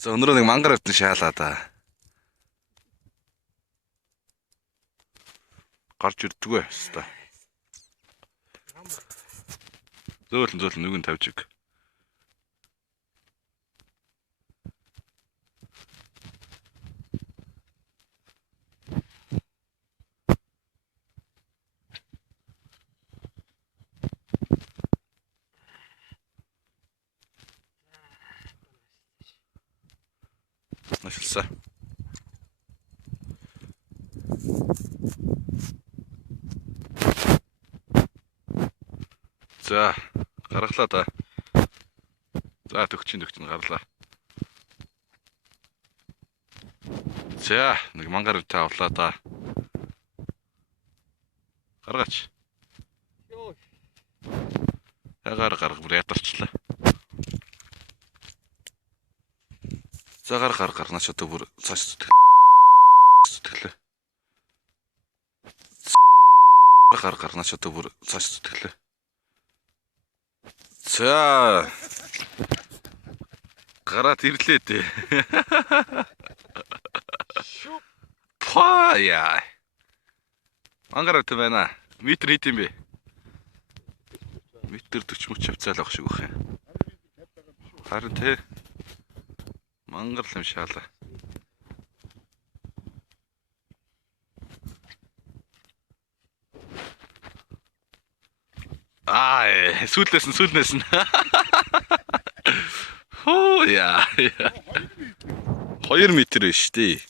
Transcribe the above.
За өнөрөө нэг мангар автан шаалаа да. Гарч ирдэггүй хэвээр. Зөөлөн нүгэн тавьж иг. Нашилсаа. За, гаргалаа да. За, төгчин гарлаа. За, нэг мангар автан авлаа да. Гаргаач. Йоо. Гарга бүр ядарчлаа. За гарга наач одоо бүр цааш зүтгэлээ. Гарга наач одоо бүр цааш зүтгэлээ. За гараад ирлээ дээ. Пая. Мангар авт байна. Метр хийд юм бэ? Метр 40 30 авцаал авах шиг байх юм. Харин тэ. Мангар л юм шаалаа. Сүүлнээс нь. Хоо яа. 2 метр биш тий.